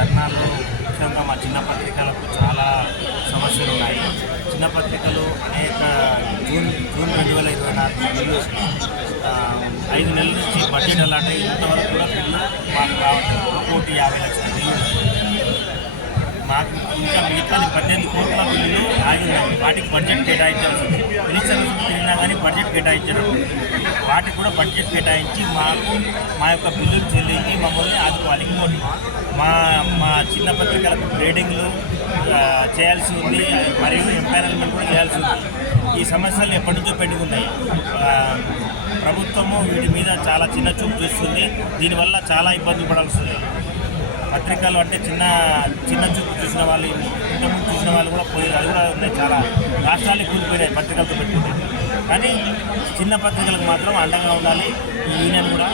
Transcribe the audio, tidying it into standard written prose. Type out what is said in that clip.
ధర్నాలు ముఖ్యంగా మా చిన్న పత్రికలకు చాలా సమస్యలు ఉన్నాయి. చిన్న పత్రికలు అనేక జూన్ 2024 బిల్లు 5 నెలల నుంచి బడ్జెట్ అలాంటి ఇంతవరకు కూడా బిల్లు మాకు రావట్లేదు. 1,50,00,000 బిల్లు మాకు ఇంకా మిగతా 18 కోట్ల బిల్లులు ఆగిందండి. వాటికి బడ్జెట్ కేటాయించాల్సింది. ఎన్నిసార్లు తిరిగినా కానీ బడ్జెట్ కేటాయించడం, వాటికి కూడా బడ్జెట్ కేటాయించి మాకు మా యొక్క బిల్లులు చెల్లించి మమ్మల్ని ఆదుకోవాలి. ఇంకోటి మా చిన్న పత్రికలకు గ్రేడింగ్లు చేయాల్సి ఉంది, మరియు ఎంపానల్మెంట్ కూడా చేయాల్సి ఉంది. ఈ సమస్యలు ఎప్పటి నుంచో పెండింగ్ ఉన్నాయి. ప్రభుత్వము వీటి మీద చాలా చిన్న చూపు చూస్తుంది. దీనివల్ల చాలా ఇబ్బందులు పడాల్సింది. పత్రికలు అంటే చిన్న చూపు చూసిన వాళ్ళు, ఇంతకుముందు చూసిన వాళ్ళు కూడా పోయి అది కూడా ఉన్నాయి. చాలా రాష్ట్రాలు కూలిపోయినాయి పత్రికలతో పెట్టుకుంటే. కానీ చిన్న పత్రికలకు మాత్రం అండగా ఉండాలి ఈ యూనియన్ కూడా.